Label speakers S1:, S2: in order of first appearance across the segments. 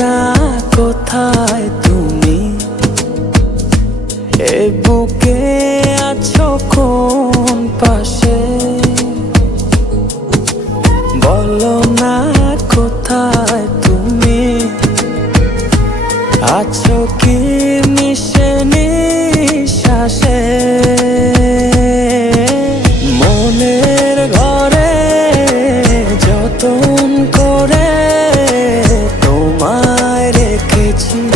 S1: না কোথায় তুমি? এ বুকে আছো কোন পাশে? বলো না
S2: to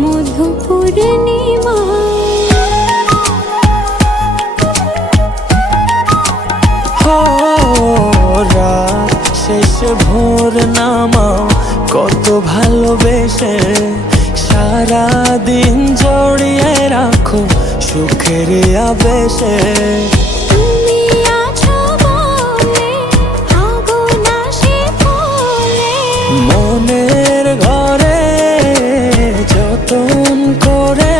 S1: মধুপূর্ণিমা রাত শেষ ভোর নামা কত ভালোবেসে সারা দিন জড়িয়ে রাখো সুখের আবেশে। করে